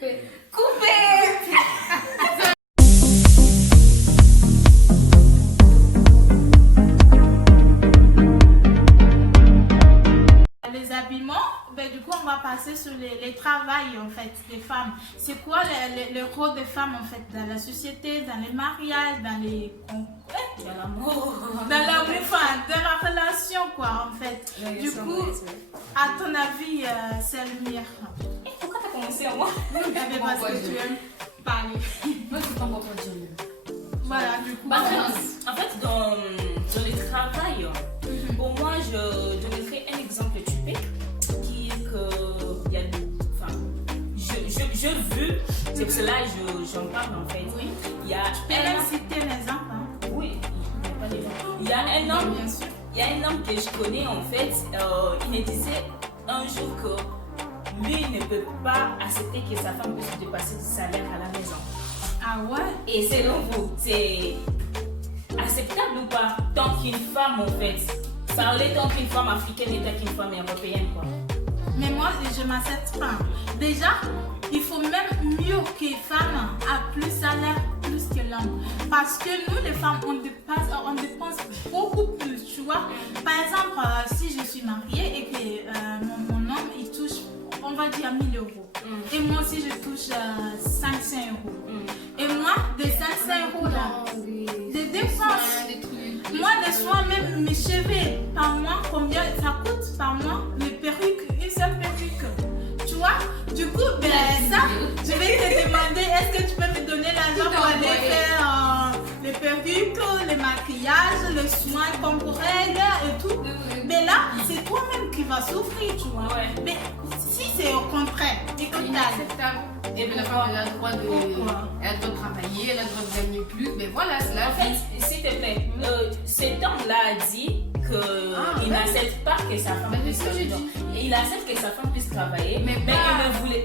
Coupé. Les habillements, ben, du coup on va passer sur les travails en fait des femmes. C'est quoi le rôle des femmes en fait dans la société, dans les mariages, dans les... Dans l'amour. Dans l'amour, enfin, dans la relation quoi en fait. Du coup, à ton avis, Selmir, Pourquoi t'as commencé à moi? parce que tu aimes parler. Moi, je comprends pas dire. Voilà, du coup. En fait, dans les travails, pour moi, je donnerai un exemple typique qui est que il y a, enfin, je vu, c'est pour cela que j'en parle en fait. Oui. Il y a Tu peux même citer l'exemple. Hein. Oui, il n'y a pas d'exemple. Il y a un homme, Bien sûr. il y a un homme que je connais en fait, il me disait un jour que lui ne peut pas accepter que sa femme puisse dépasser du salaire à la maison. Ah ouais? Et selon vous, c'est acceptable ou pas? Tant qu'une femme en fait, parler tant qu'une femme africaine et tant qu'une femme européenne quoi. Mais moi, je ne m'accepte pas. Déjà, il faut même mieux que les femmes a plus salaire plus que l'homme. Parce que nous, les femmes, on dépense beaucoup plus, tu vois. Par exemple, si je suis mariée et que mon homme, il touche, on va dire 1000 euros. Et moi aussi, je touche 500 euros. Et moi, des 500 euros là, des dépenses. Moi, le soir, même mes cheveux, par mois, combien ça coûte par mois? Les perruques, une seule perruque. Tu vois? Du coup, ben, ça, je vais te demander, est-ce que tu peux me donner l'argent pour aller faire les perruques, les maquillages, les soins corporels et tout? Mais là, c'est toi-même qui vas souffrir, tu vois. Ouais. Mais si c'est au contraire, C'est écoute, inacceptable. Et puis la femme, elle a le droit de travailler, elle a le droit de gagner plus. Mais voilà, c'est la En vie. fait, s'il te plaît, cet homme-là a dit qu'il n'accepte pas que sa femme puisse travailler. Il accepte que sa femme puisse travailler, mais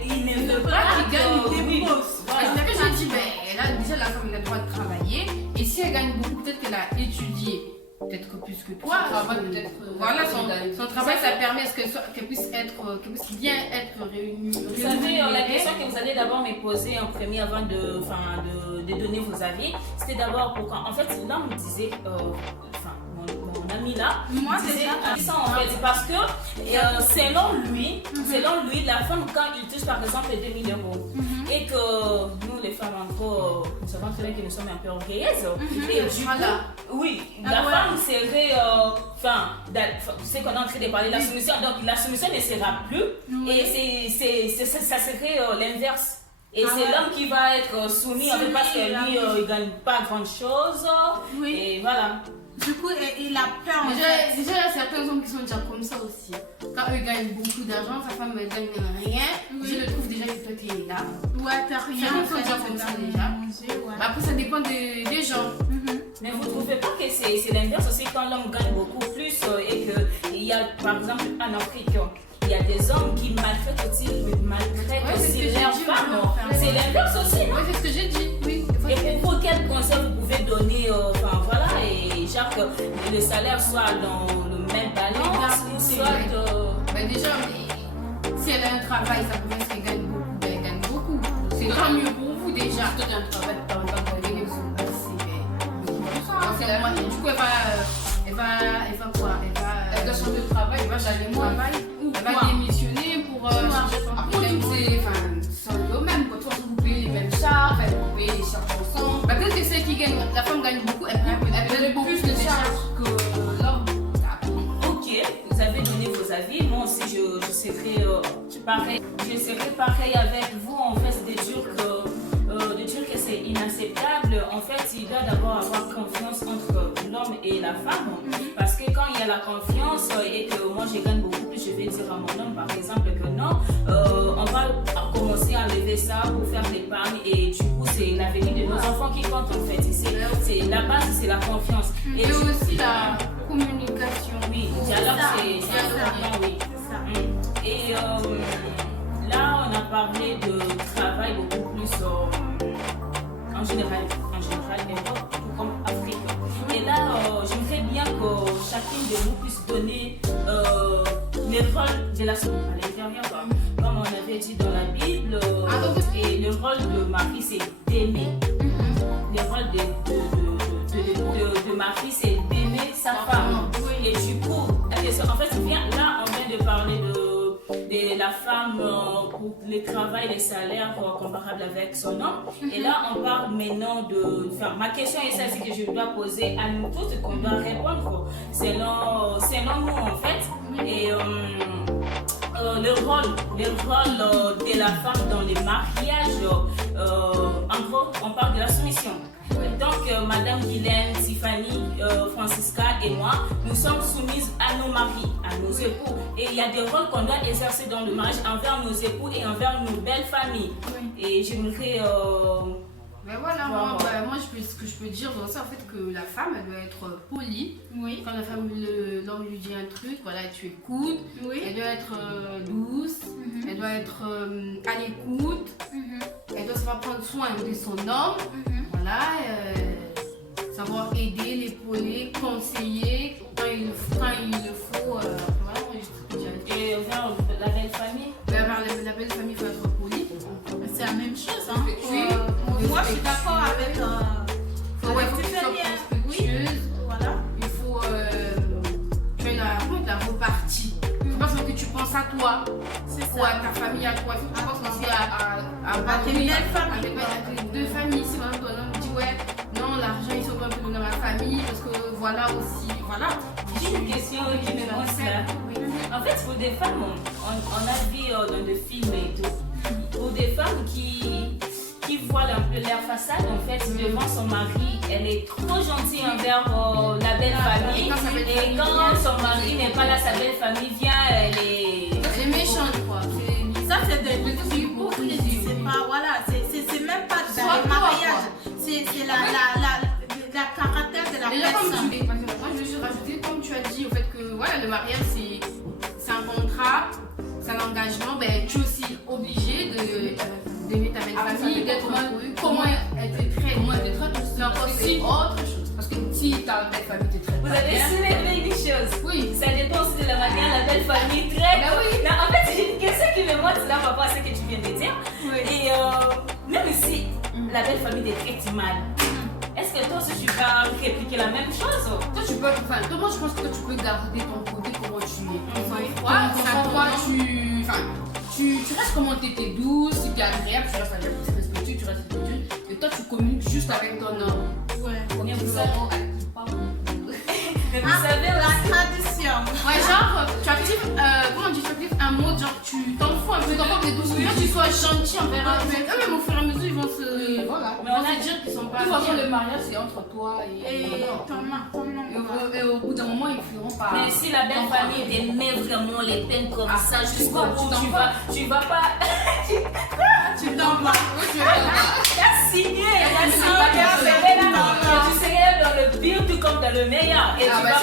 il ne veut pas qu'il gagne des grosses. Parce que j'ai dit, ben, elle a, déjà la femme, elle a le droit de travailler. Et si elle gagne beaucoup, peut-être qu'elle a étudié. Peut-être que plus que toi. Voilà, son travail, ça permet à ce qu'elle puisse bien être réunie. Vous savez, la question que vous allez d'abord me poser en premier avant de donner vos avis, c'était d'abord pourquoi. En fait, là, on me disait, mon ami là, Moi, disait c'est ça en fait, parce que selon lui, la femme, quand il touche par exemple 2000 euros, et que nous, les femmes, encore, nous savons très bien que nous sommes un peu orgueilleuses, et du coup, oui, la femme serait, c'est qu'on est en train de parler de la soumission, donc la soumission ne sera plus, et ça serait l'inverse. Et c'est l'homme qui va être soumis en fait, parce que lui, il ne gagne pas grand chose. Et voilà. Du coup, il a peur. Déjà, il y a certains hommes qui sont déjà comme ça aussi. Quand eux gagnent beaucoup d'argent, sa femme ne gagne rien. Je le trouve déjà que toi tu es là. Ouais, t'as rien. Certains sont déjà comme ça déjà. Après, ça dépend des gens. Mais vous ne trouvez pas que c'est l'inverse aussi quand l'homme gagne beaucoup plus et qu'il y a par exemple en Afrique, il y a des hommes qui maltraitent aussi leurs femmes. C'est l'inverse aussi, non? Oui, c'est ce que j'ai dit. Oui. Et pour vous, quel conseil vous pouvez donner et genre que le salaire soit dans le même balance ou soit... Déjà, si elle a un travail, ça peut dire qu'elle gagne beaucoup. Ben, elle gagne beaucoup. C'est tant mieux pour vous déjà. Si tu as un travail, par exemple, du coup, elle va quoi? Elle doit changer de travail, elle va changer de travail, elle va démissionner pour changer son travail. C'est le même, quand vous payez les mêmes charges, vous payez les charges ensemble. Peut-être que celle qui gagne, la femme gagne beaucoup, elle paye beaucoup plus de charges que l'homme. Ok, vous avez donné vos avis. Moi aussi, je serai pareil. Je serai pareil avec vous. En fait, de dire que c'est inacceptable. En fait, il doit d'abord avoir confiance entre l'homme et la femme. Parce que quand il y a la confiance et que moi je gagne beaucoup plus, je vais dire à mon homme par exemple que non, on va commencer à lever ça pour faire l'épargne et du coup c'est l'avenir de nos enfants qui compte en fait. C'est la base, c'est la confiance. Et aussi la communication. Oui, dialogue c'est important, oui. Et là on a parlé de travail beaucoup plus en général, Europe, tout comme Afrique. Et là, j'aimerais bien que chacune de nous puisse donner les rôles de la femme à l'intérieur, comme on avait dit dans la Bible. d'aimer. Le rôle de ma fille, c'est d'aimer sa femme. Et du coup, la question, en fait, on vient de parler de la femme pour le travail, les salaires comparables avec son homme. Et là, on parle maintenant de... Enfin, ma question est celle-ci que je dois poser à nous tous, qu'on doit répondre selon nous, en fait. Et le rôle de la femme dans les mariages, en gros, on parle de la soumission. Donc, Madame Guylaine, Tiffany, Francisca et moi, nous sommes soumises à nos maris, à nos époux. Et il y a des rôles qu'on doit exercer dans le mariage envers nos époux et envers nos belles familles. Et j'aimerais... Ben voilà, moi ce que je peux dire dans ça, en fait, que la femme, elle doit être polie. Quand l'homme lui dit un truc, voilà, tu écoutes. Elle doit être douce, elle doit être à l'écoute, elle doit savoir prendre soin de son homme, voilà, savoir aider, l'épauler, conseiller quand il le faut. Voilà, et vers la belle famille. La belle famille, il faut être poli. C'est la même chose, hein. Moi, je suis d'accord avec Tiffany. Voilà. Il faut la repartie. Il ne faut pas seulement que tu penses à toi ou à ta famille, à toi. Il faut que tu penses aussi à tes belles familles. Avec deux familles. Si par exemple ton homme dit ouais, non, l'argent il se doit un peu donner à ma famille parce que voilà aussi. Voilà. J'ai une question qui me pose là. En fait, pour des femmes, on a vu dans des films et tout, pour des femmes qui voilent un peu leur façade, en fait, devant son mari, elle est trop gentille envers la belle famille. Et quand son mari n'est pas là, sa belle famille vient, elle est méchante, quoi. Ça, c'est de l'hypocrisie. C'est pas, voilà, c'est même pas dans le mariage. C'est la caractère de la personne. Moi, je veux juste rajouter, comme tu as dit, au fait que voilà, le mariage, c'est un contrat, c'est un engagement. Ben, tu es aussi obligé d'aimer ta belle famille, d'être comment elle te traite. Comment elle te traite aussi. C'est autre chose. Parce que si ta belle famille te traite. Vous avez soulevé une chose. Oui. Ça dépend aussi de la manière la belle famille traite. Ben oui. Non, en fait, j'ai une question qui me montre là par rapport à ce que tu viens de dire. Et même si la belle famille te traite mal, est-ce que toi aussi tu vas répliquer la même chose? Toi, tu peux. Enfin, moi, je pense que tu peux garder ton côté comment tu es. Toi, tu restes comment tu étais douce, tu es agréable, tu restes agréable, tu es respectueux, tu restes respectueux. Et toi, tu communiques juste avec ton homme. Mais vous savez, la tradition. Ouais, genre, tu actives, comment on dit, tu actives un mot, genre, tu t'en fous un peu, t'en fous que t'es douce. Quand tu sois gentil envers eux, même au fur et à mesure, ils vont se. Voilà. Mais on a dire qu'ils sont pas. De toute façon, le mariage, c'est entre toi et ton nom. Et au bout d'un moment, ils feront pas. mais si la belle famille te met vraiment les peines comme ça jusqu'au bout, tu vas pas. Tu t'en vas. T'as signé, tu serais dans le pire tout comme dans le meilleur. Et tu vas pas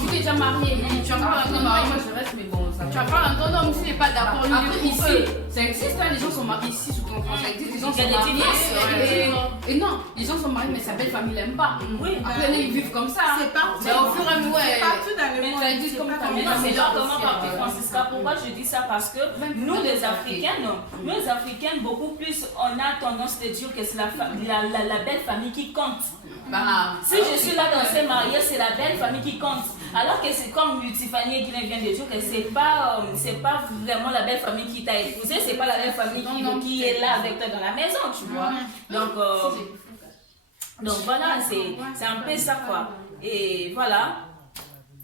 tu t'es déjà marié, tu as parlé à ton mari, moi je reste, mais bon, ça. Tu as parlé à ton homme, s'il n'est pas d'accord, ici, ça existe, hein, les gens sont mariés ici, surtout en France, ça existe, les gens sont mariés. Et non, les gens sont mariés, mais sa belle famille l'aime pas. Oui. Après, ils vivent comme ça. C'est partout. Mais au fur et à mesure, partout dans le monde. ça existe comme ça. Mais non, c'est pas comment partir, Francisca. Pourquoi je dis ça? Parce que nous, les Africaines, beaucoup plus, on a tendance de dire que c'est la belle famille qui compte. Si je suis là dans ces mariages, c'est la belle famille qui compte. Alors que c'est comme Tiffany qui vient de dire que c'est pas vraiment la belle famille qui t'a épousé, c'est pas la belle famille qui est là avec toi dans la maison, tu vois. Donc voilà, c'est un peu ça quoi. Et voilà.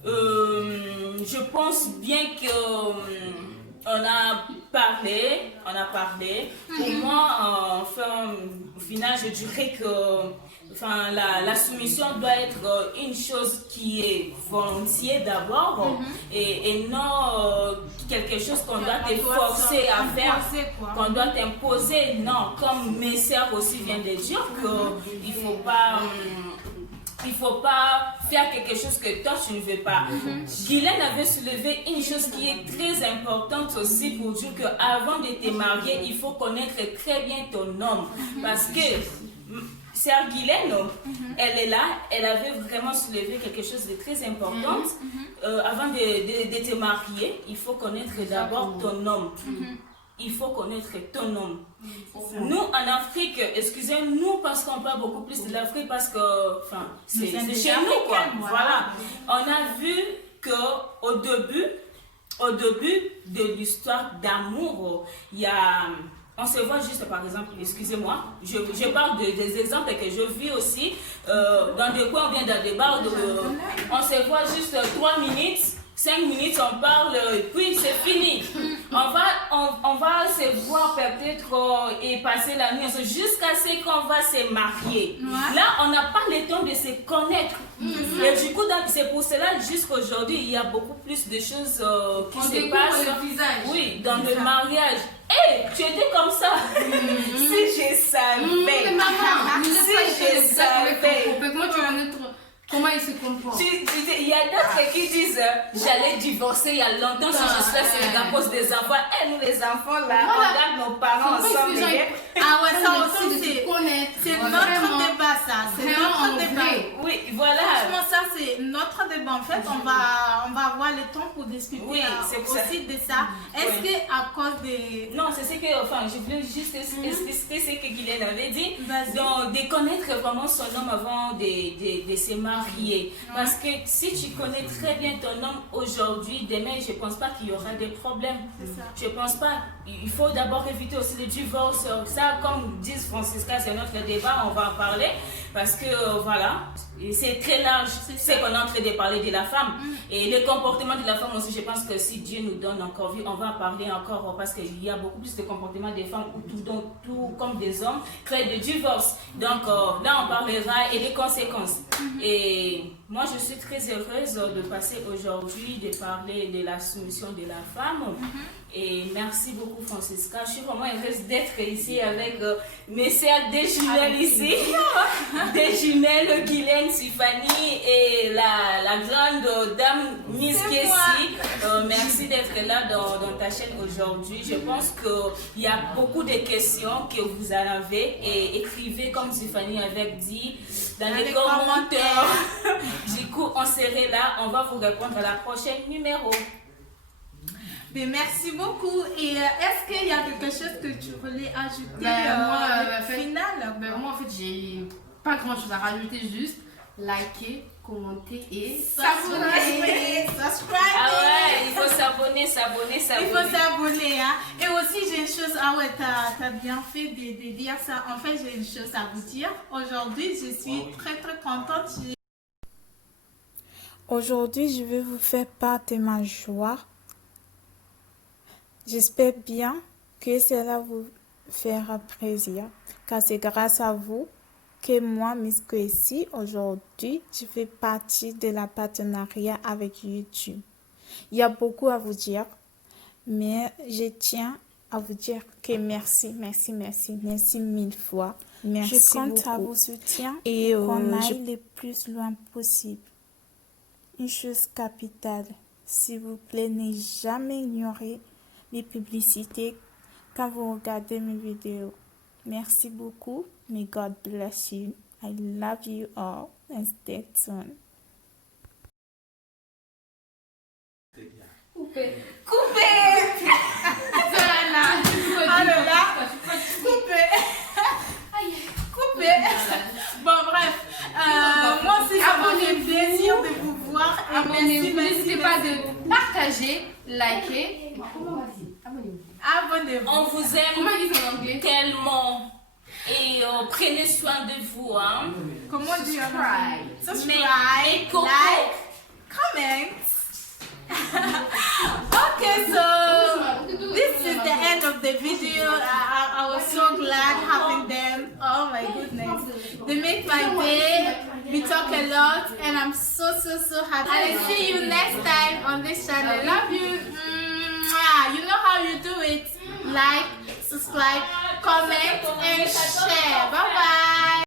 Je pense bien que on a parlé. Pour moi, au final, je dirais que la soumission doit être une chose qui est volontiers d'abord et non quelque chose qu'on doit te forcer à faire, qu'on doit t'imposer. Non, comme mes sœurs aussi viennent de dire qu'il il faut pas faire quelque chose que toi tu ne veux pas. Guylaine avait soulevé une chose qui est très importante aussi pour dire qu'avant de te marier, il faut connaître très bien ton homme. Parce que sœur Guylaine, elle est là, elle avait vraiment soulevé quelque chose de très important. Avant de te marier, il faut connaître d'abord ton homme. il faut connaître ton homme. Nous, en Afrique, excusez-nous parce qu'on parle beaucoup plus de l'Afrique parce que, enfin, c'est chez nous, quoi. Voilà. On a vu qu'au début de l'histoire d'amour, il y a... On se voit juste, par exemple, excusez-moi, je parle des exemples que je vis aussi, dans des coins, bien dans des bars, on se voit juste 3 minutes, 5 minutes, on parle, puis c'est fini. On va se voir peut-être et passer la nuit jusqu'à ce qu'on va se marier. Ouais. Là, on n'a pas le temps de se connaître. Et du coup, c'est pour cela, jusqu'aujourd'hui, il y a beaucoup plus de choses qui se passent. Oui, dans le mariage. Hé, tu étais comme ça. Si je savais. Si je savais. Comment tu vas connaître comment il se comporte? Il y a d'autres qui disent j'allais divorcer il y a longtemps si je serais sénégal à cause des enfants. Et nous, les enfants, là, on garde nos parents ensemble. Ah ouais, ça aussi, c'est notre débat, ça. C'est notre débat. Oui, voilà. Franchement, ça, c'est notre débat. En fait, on va avoir le temps pour discuter aussi de ça. Est-ce que à cause de... Non, c'est ce que... Enfin, je voulais juste expliquer ce que Guylaine avait dit. Donc, de connaître vraiment son homme avant de se marier. Parce que si tu connais très bien ton homme aujourd'hui, demain, je ne pense pas qu'il y aura des problèmes. Je ne pense pas. Il faut d'abord éviter aussi le divorce. Ça, comme disent Francisca, c'est notre débat, on va en parler. Parce que, voilà, c'est très large. C'est qu'on est en train de parler de la femme. Et le comportement de la femme aussi, je pense que si Dieu nous donne encore vie, on va en parler encore. Parce qu'il y a beaucoup plus de comportements des femmes où tout comme des hommes créent des divorces. Donc, là, on parlera et des conséquences. Et moi, je suis très heureuse de passer aujourd'hui, de parler de la soumission de la femme. Et merci beaucoup, Francisca. Je suis vraiment heureuse d'être ici avec mes sœurs, des jumelles ici. Des jumelles, Guylaine, Tiffany et la grande dame Miss Kessie. Merci d'être là dans ta chaîne aujourd'hui. Je pense qu'il y a beaucoup de questions que vous en avez. Et écrivez, comme Tiffany avait dit, dans les commentaires. Du coup, on serait là. On va vous répondre à la prochaine numéro. Mais merci beaucoup. Et est-ce qu'il y a quelque chose que tu voulais ajouter moi, en fait, j'ai pas grand chose à rajouter, juste liker, commenter et s'abonner. Ah ouais, il faut s'abonner. Il faut s'abonner. Hein. Et aussi, j'ai une chose. Ah ouais, t'as bien fait de dire ça. En fait, j'ai une chose à vous dire. Aujourd'hui, je suis très très contente. Aujourd'hui, je vais vous faire part de ma joie. J'espère bien que cela vous fera plaisir, car c'est grâce à vous que moi, Miss Kessie, aujourd'hui, je fais partie de la partenariat avec YouTube. Il y a beaucoup à vous dire, mais je tiens à vous dire que merci 1000 fois. Merci je compte beaucoup. À vos soutiens et qu'on aille le plus loin possible. Une chose capitale, s'il vous plaît, ne jamais ignorer les publicités quand vous regardez mes vidéos. Merci beaucoup. May God bless you. I love you all and stay tuned. Coupé. Coupé. Bon, bref. Moi aussi, ça m'a fait plaisir de vous voir. Abonnez-vous. N'hésitez pas de partager, liker. Abonnez-vous. On vous aime tellement. Et prenez soin de vous. Hein. Comment dire? Subscribe, like, comment. Okay, so this is the end of the video. I was so glad having them. Oh my goodness, they make my day. We talk a lot, and I'm so happy. I'll see you next time on this channel. Love you. You know how you do it. Like, subscribe, comment, and share. Bye bye.